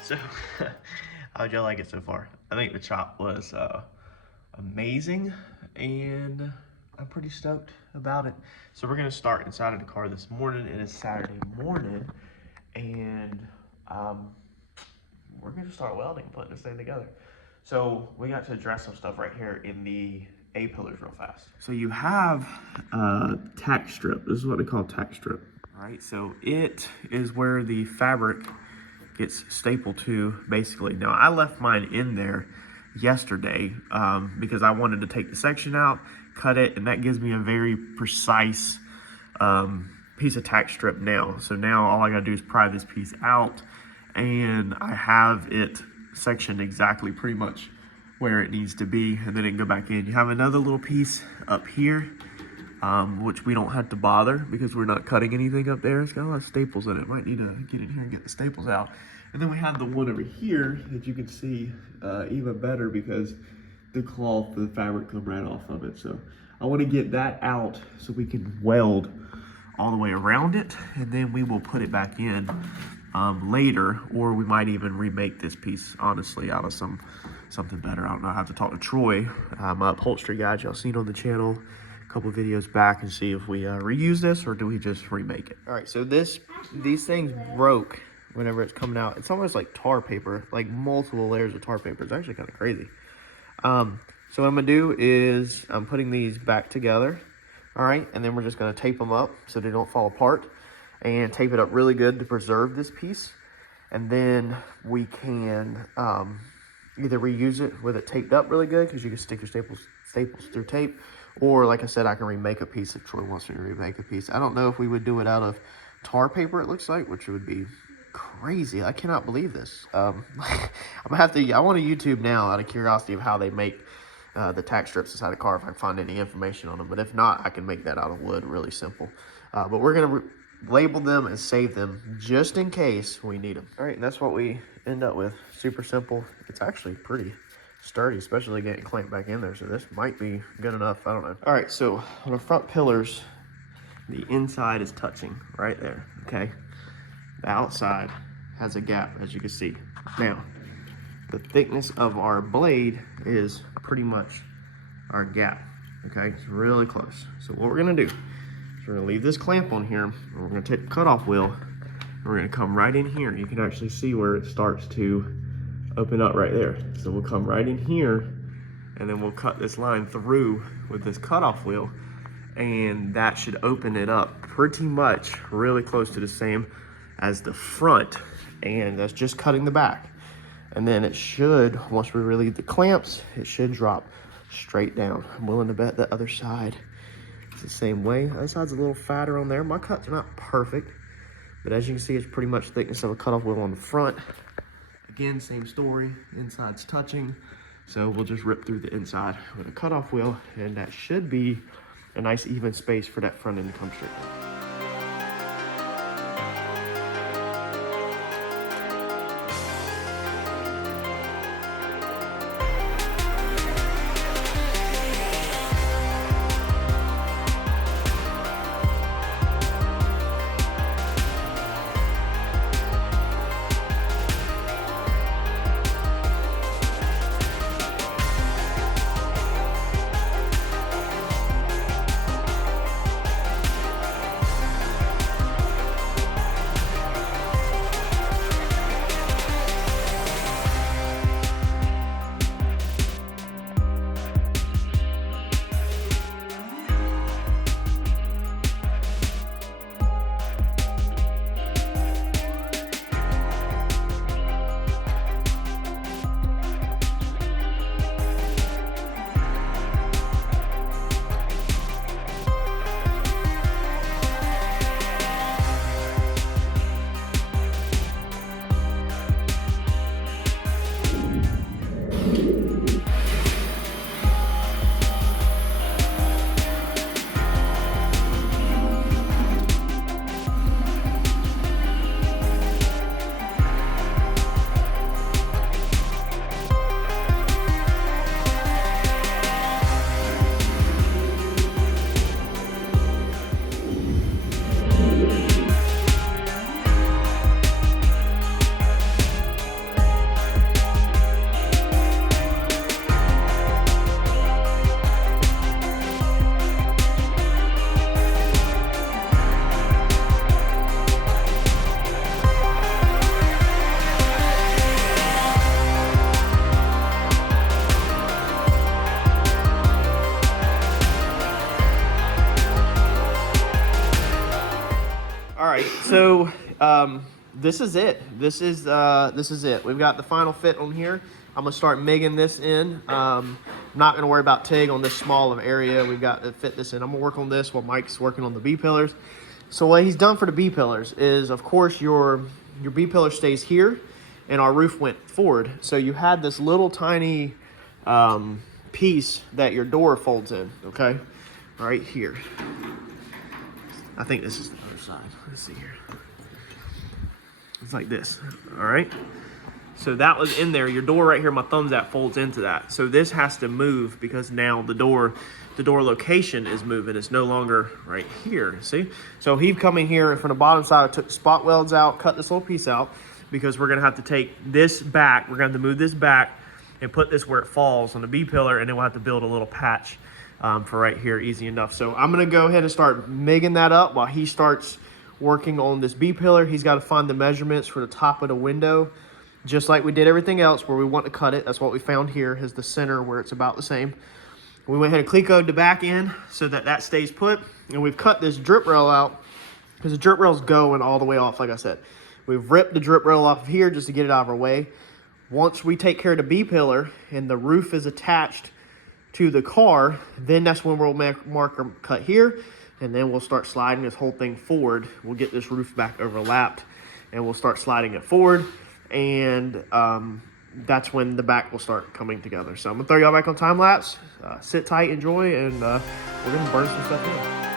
So, how'd y'all like it so far? I think the chop was amazing, and I'm pretty stoked about it. So we're gonna start inside of the car this morning. It is Saturday morning, and we're gonna start welding, putting this thing together. So we got to address some stuff right here in the A-pillars real fast. So you have a tack strip. This is what they call tack strip. All right, so it is where the fabric gets stapled to, basically. Now, I left mine in there yesterday because I wanted to take the section out, cut it, and that gives me a very precise piece of tack strip now. So now all I gotta do is pry this piece out, and I have it sectioned exactly pretty much where it needs to be, and then it can go back in. You have another little piece up here, which we don't have to bother because we're not cutting anything up there. It's got a lot of staples in it. Might need to get in here and get the staples out. And then we have the one over here that you can see even better because the cloth, the fabric come right off of it. So I want to get that out so we can weld all the way around it, and then we will put it back in later, or we might even remake this piece, honestly, out of something better. I don't know. I have to talk to Troy, my upholstery guy y'all seen on the channel a couple of videos back, and see if we reuse this or do we just remake it. All right, so these things broke whenever it's coming out. It's almost like tar paper, like multiple layers of tar paper. It's actually kind of crazy. So what I'm gonna do is I'm putting these back together. All right, and then we're just gonna tape them up so they don't fall apart, and tape it up really good to preserve this piece. And then we can either reuse it with it taped up really good, because you can stick your staples through tape, or like I said, I can remake a piece if Troy wants me to remake a piece. I don't know if we would do it out of tar paper, it looks like, which would be crazy. I cannot believe this. I'm gonna have to, I want to YouTube now out of curiosity of how they make the tack strips inside the car, if I can find any information on them. But if not, I can make that out of wood, really simple. But we're gonna label them and save them just in case we need them. All right, and that's what we end up with. Super simple. It's actually pretty sturdy, especially getting clamped back in there. So this might be good enough. I don't know. All right, so on the front pillars, the inside is touching right there, okay? The outside has a gap, as you can see. Now, the thickness of our blade is pretty much our gap, okay? It's really close. So what we're gonna do is we're gonna leave this clamp on here, and we're gonna take the cutoff wheel, and we're gonna come right in here. You can actually see where it starts to open up right there. So we'll come right in here, and then we'll cut this line through with this cutoff wheel, and that should open it up pretty much really close to the same as the front, and that's just cutting the back. And then it should, once we relieve the clamps, it should drop straight down. I'm willing to bet the other side is the same way. The other side's a little fatter on there. My cuts are not perfect, but as you can see, it's pretty much thickness of a cutoff wheel on the front. Again, same story, inside's touching, so we'll just rip through the inside with a cutoff wheel, and that should be a nice even space for that front end to come straight down. so this is it. This is it. We've got the final fit on here. I'm gonna start MIGging this in. I'm not gonna worry about TIG on this small of area. We've got to fit this in. I'm gonna work on this while Mike's working on the B pillars. So what he's done for the B pillars is, of course, your B pillar stays here, and our roof went forward. So you had this little tiny piece that your door folds in. Okay, right here. I think this is the other side. Let's see here. It's like this. All right. So that was in there. Your door right here, my thumb's at, folds into that. So this has to move because now the door location is moving. It's no longer right here. See? So he's coming here, and from the bottom side, I took the spot welds out, cut this little piece out, because we're gonna have to take this back. We're gonna have to move this back and put this where it falls on the B pillar, and then we'll have to build a little patch for right here, easy enough. So I'm gonna go ahead and start MIGging that up while he starts working on this B pillar. He's got to find the measurements for the top of the window, just like we did everything else where we want to cut it. That's what we found here, is the center where it's about the same. We went ahead and clecoed the back end so that that stays put, and we've cut this drip rail out because the drip rail's going all the way off. Like I said, we've ripped the drip rail off of here just to get it out of our way. Once we take care of the B pillar and the roof is attached to the car, then that's when we'll mark a cut here, and then we'll start sliding this whole thing forward. We'll get this roof back overlapped, and we'll start sliding it forward, and that's when the back will start coming together. So I'm gonna throw y'all back on time lapse. Sit tight, enjoy, and we're gonna burn some stuff in.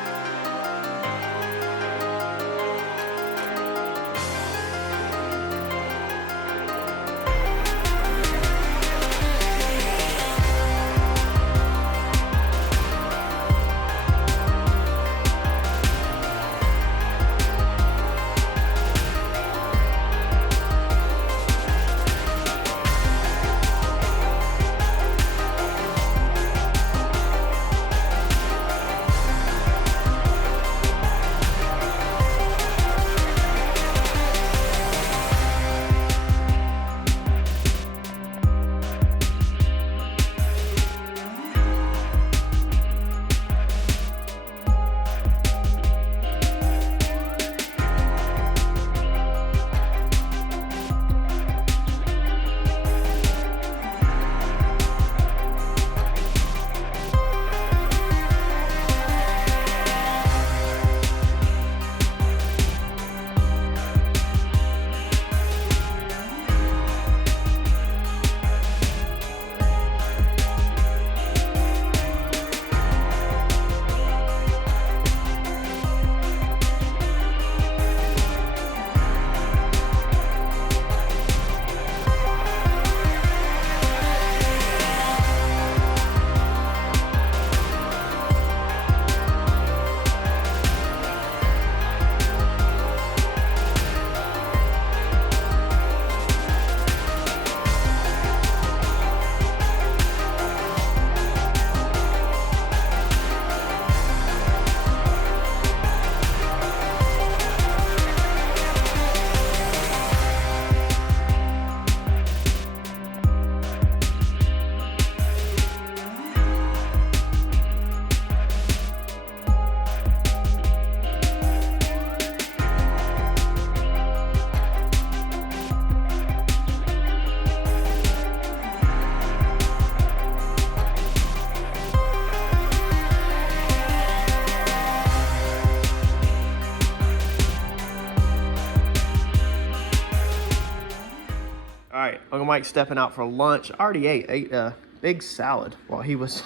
Uncle Mike's stepping out for lunch. I already ate a big salad while he was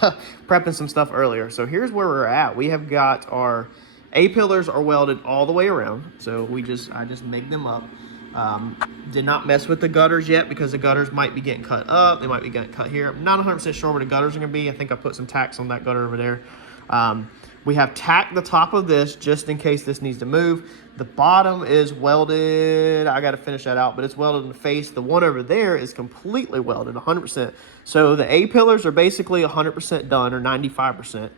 prepping some stuff earlier. So here's where we're at. We have got our A pillars are welded all the way around. So I just MIGged them up. Did not mess with the gutters yet because the gutters might be getting cut up. They might be getting cut here. I'm not 100% sure where the gutters are going to be. I think I put some tacks on that gutter over there. We have tacked the top of this just in case this needs to move. The bottom is welded. I got to finish that out, but it's welded in the face. The one over there is completely welded, 100%. So the A pillars are basically 100% done, or 95%.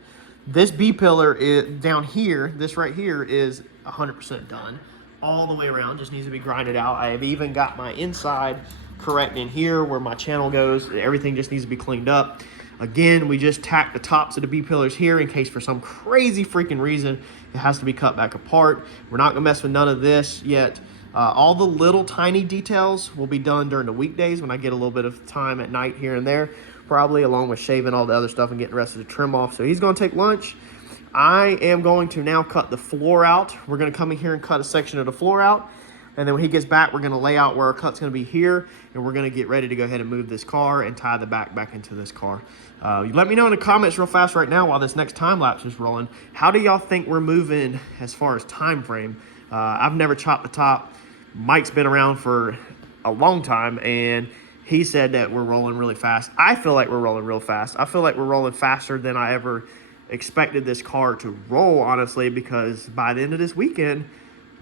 This B pillar is down here. This right here is 100% done all the way around. Just needs to be grinded out. I have even got my inside correct in here where my channel goes. Everything just needs to be cleaned up. Again, we just tacked the tops of the B pillars here in case for some crazy freaking reason It has to be cut back apart. We're not gonna mess with none of this yet. All the little tiny details will be done during the weekdays when I get a little bit of time at night here and there, probably, along with shaving all the other stuff and getting the rest of the trim off. So he's gonna take lunch. I am going to now cut the floor out. We're gonna come in here and cut a section of the floor out. And then when he gets back, we're gonna lay out where our cut's gonna be here, and we're gonna get ready to go ahead and move this car and tie the back into this car. Let me know in the comments real fast right now while this next time lapse is rolling. How do y'all think we're moving as far as time frame? I've never chopped the top. Mike's been around for a long time, and he said that we're rolling really fast. I feel like we're rolling real fast. I feel like we're rolling faster than I ever expected this car to roll, honestly, because by the end of this weekend,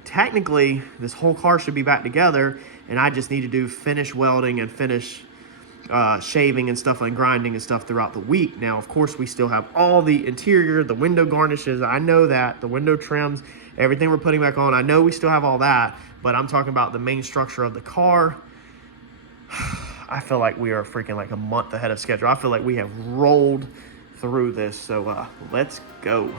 technically this whole car should be back together, and I just need to do finish welding and finish shaving and stuff and grinding and stuff throughout the week. Now, of course, we still have all the interior, the window garnishes, I know that, the window trims, everything we're putting back on, I know we still have all that, but I'm talking about the main structure of the car. I feel like we are freaking like a month ahead of schedule. I feel like we have rolled through this, so let's go.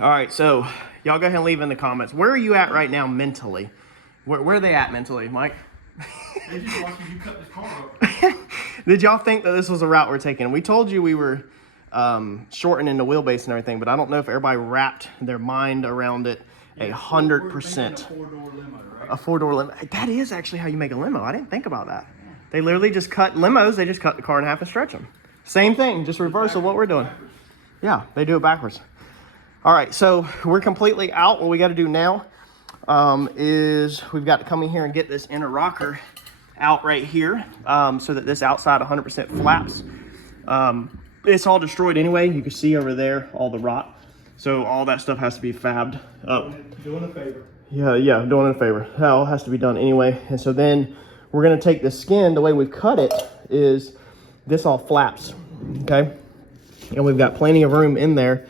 All right, so y'all go ahead and leave in the comments. Where are you at right now mentally? Where are they at mentally, Mike? They just watching you cut this car up. Did y'all think that this was a route we're taking? We told you we were shortening the wheelbase and everything, but I don't know if everybody wrapped their mind around it 100%. A four-door limo, right? A four-door limo. That is actually how you make a limo. I didn't think about that. They literally just cut limos. They just cut the car in half and stretch them. Same thing, just reverse of what we're doing. Yeah, they do it backwards. All right, so we're completely out. What we got to do now is we've got to come in here and get this inner rocker out right here so that this outside 100% flaps. It's all destroyed anyway. You can see over there all the rot. So all that stuff has to be fabbed up. Doing a favor. Yeah, doing it a favor. That all has to be done anyway. And so then we're going to take the skin. The way we've cut it is this all flaps, okay? And we've got plenty of room in there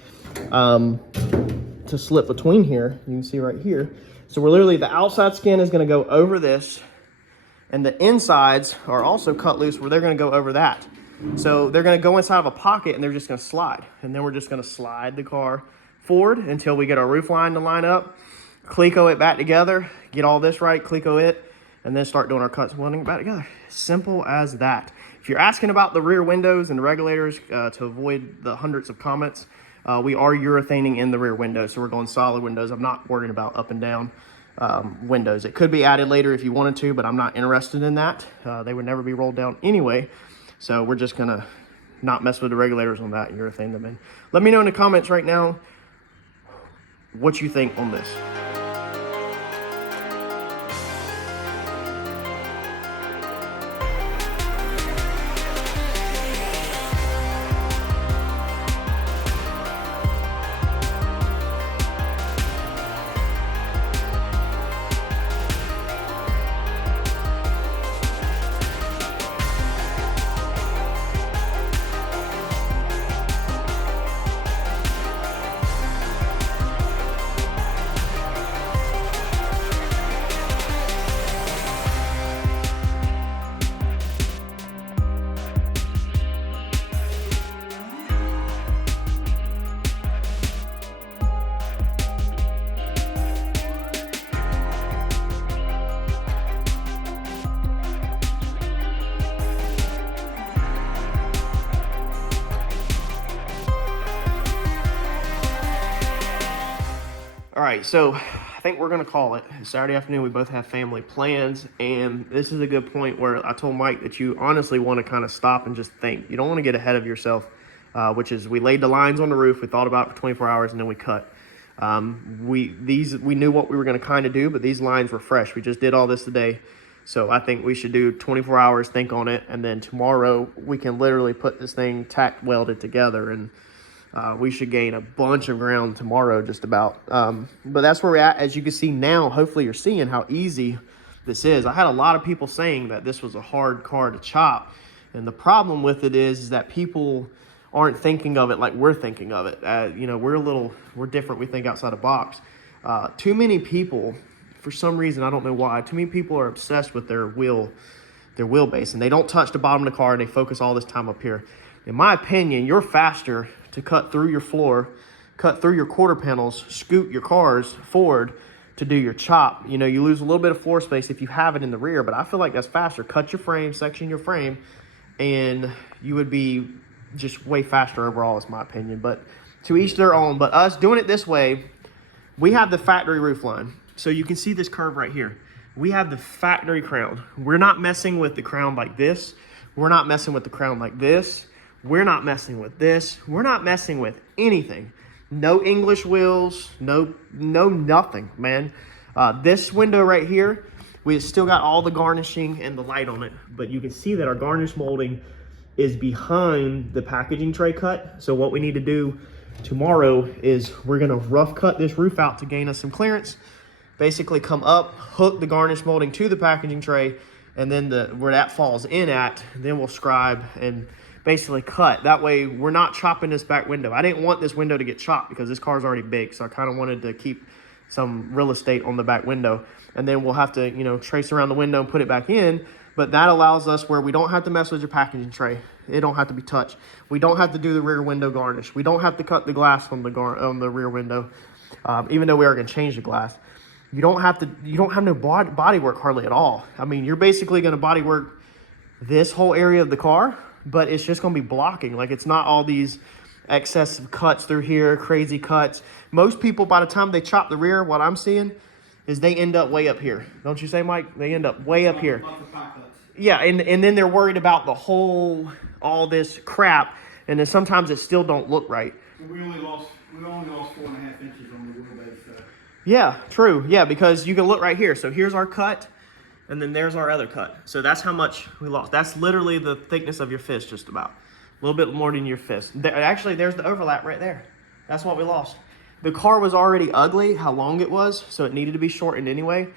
to slip between here. You can see right here. So we're literally, the outside skin is going to go over this, and the insides are also cut loose where they're going to go over that. So they're going to go inside of a pocket and they're just going to slide. And then we're just going to slide the car forward until we get our roof line to line up, Cleco it back together, get all this right, Cleco it, and then start doing our cuts, welding it back together. Simple as that. If you're asking about the rear windows and the regulators to avoid the hundreds of comments, we are urethaning in the rear windows, so we're going solid windows. I'm not worried about up and down windows. It could be added later if you wanted to, but I'm not interested in that. They would never be rolled down anyway, so we're just gonna not mess with the regulators on that and urethane them in. Let me know in the comments right now what you think on this. right, so I think we're gonna call it. Saturday afternoon, we both have family plans, and this is a good point where I told Mike that you honestly want to kind of stop and just think. You don't want to get ahead of yourself, which is we laid the lines on the roof, we thought about it for 24 hours, and then we cut. We knew what we were gonna kind of do, but these lines were fresh. We just did all this today. So I think we should do 24 hours, think on it, and then tomorrow we can literally put this thing tack welded together, and we should gain a bunch of ground tomorrow just about. But that's where we're at. As you can see now, hopefully you're seeing how easy this is. I had a lot of people saying that this was a hard car to chop. And the problem with it is that people aren't thinking of it like we're thinking of it. You know, we're different. We think outside the box. Too many people, for some reason, I don't know why, too many people are obsessed with their wheelbase, and they don't touch the bottom of the car, and they focus all this time up here. In my opinion, you're faster to cut through your floor, cut through your quarter panels, scoot your cars forward to do your chop. You know, you lose a little bit of floor space if you have it in the rear, but I feel like that's faster. Cut your frame, section your frame, and you would be just way faster overall, is my opinion. But to each their own. But us doing it this way, we have the factory roof line. So you can see this curve right here. We have the factory crown. We're not messing with the crown like this. We're not messing with the crown like this. We're not messing with this. We're not messing with anything. No English wheels, no nothing, man. This window right here, we still got all the garnishing and the light on it, but you can see that our garnish molding is behind the packaging tray cut. So what we need to do tomorrow is we're gonna rough cut this roof out to gain us some clearance, basically come up, hook the garnish molding to the packaging tray, and then where that falls in at, then we'll scribe and basically cut. That way we're not chopping this back window. I didn't want this window to get chopped because this car's already big, so I kind of wanted to keep some real estate on the back window. And then we'll have to, you know, trace around the window and put it back in. But that allows us where we don't have to mess with your packaging tray. It don't have to be touched. We don't have to do the rear window garnish. We don't have to cut the glass on the rear window, even though we are going to change the glass. You don't have no body work hardly at all. I mean, you're basically going to body work this whole area of the car, but it's just going to be blocking. Like, it's not all these excessive cuts through here, crazy cuts. Most people, by the time they chop the rear, what I'm seeing is they end up way up here. Don't you say, Mike? They end up way up here. Yeah, and then they're worried about all this crap, and then sometimes it still don't look right. We only lost 4.5 inches on the wheelbase. Yeah, true. Yeah, because you can look right here. So here's our cut, and then there's our other cut. So that's how much we lost. That's literally the thickness of your fist, just about. A little bit more than your fist. Actually, there's the overlap right there. That's what we lost. The car was already ugly, how long it was, so it needed to be shortened anyway.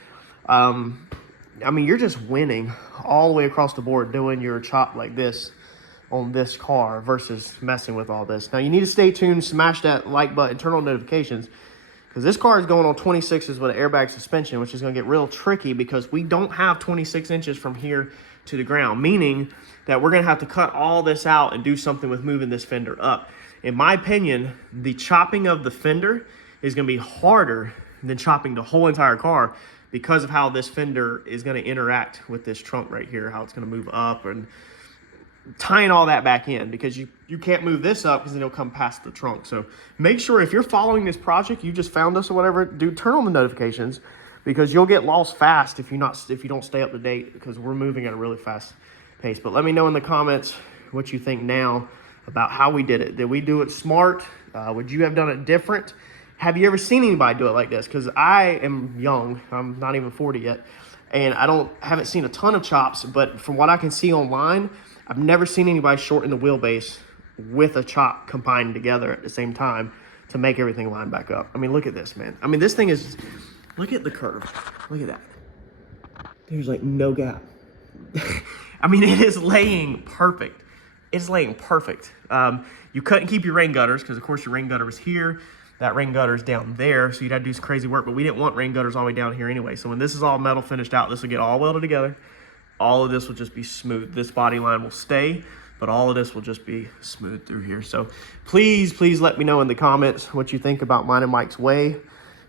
I mean, you're just winning all the way across the board doing your chop like this on this car versus messing with all this. Now, you need to stay tuned, smash that like button, turn on notifications, because this car is going on 26s with an airbag suspension, which is going to get real tricky because we don't have 26 inches from here to the ground, meaning that we're going to have to cut all this out and do something with moving this fender up. In my opinion, the chopping of the fender is going to be harder than chopping the whole entire car because of how this fender is going to interact with this trunk right here, how it's going to move up, and tying all that back in, because you can't move this up because then it'll come past the trunk. So make sure if you're following this project, you just found us or whatever, dude, turn on the notifications, because you'll get lost fast if you don't stay up to date, because we're moving at a really fast pace. But let me know in the comments what you think now about how we did it. Did we do it smart? Would you have done it different? Have you ever seen anybody do it like this? Because I am young. I'm not even 40 yet. And haven't seen a ton of chops, but from what I can see online, I've never seen anybody shorten the wheelbase with a chop combined together at the same time to make everything line back up. I mean, look at this, man. I mean, this thing is, look at the curve. Look at that. There's like no gap. I mean, it is laying perfect. It's laying perfect. You couldn't keep your rain gutters because, of course, your rain gutter was here. That rain gutter is down there, so you'd have to do some crazy work, but we didn't want rain gutters all the way down here anyway. So when this is all metal finished out, this will get all welded together. All of this will just be smooth. This body line will stay, but all of this will just be smooth through here. So please let me know in the comments what you think about mine and Mike's way,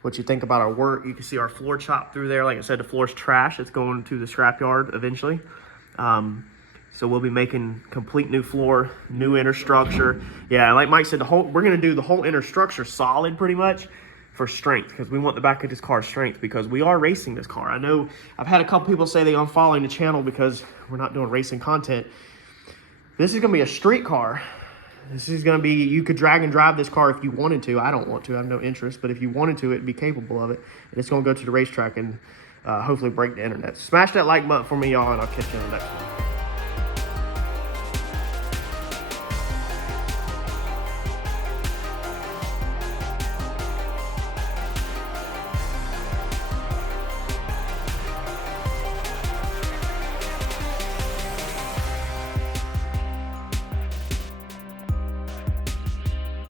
what you think about our work. You can see our floor chop through there. Like I said, the floor's trash. It's going to the scrapyard eventually. So we'll be making complete new floor, new inner structure. Yeah, like Mike said, we're gonna do the whole inner structure solid pretty much, for strength, because we want the back of this car strength, because we are racing this car. I know I've had a couple people say they unfollowing the channel because we're not doing racing content. This is going to be a street car. This is going to be, you could drag and drive this car if you wanted to. I don't want to, I have no interest, but if you wanted to, it'd be capable of it. And it's going to go to the racetrack and hopefully break the internet. Smash that like button for me, y'all, and I'll catch you on the next one.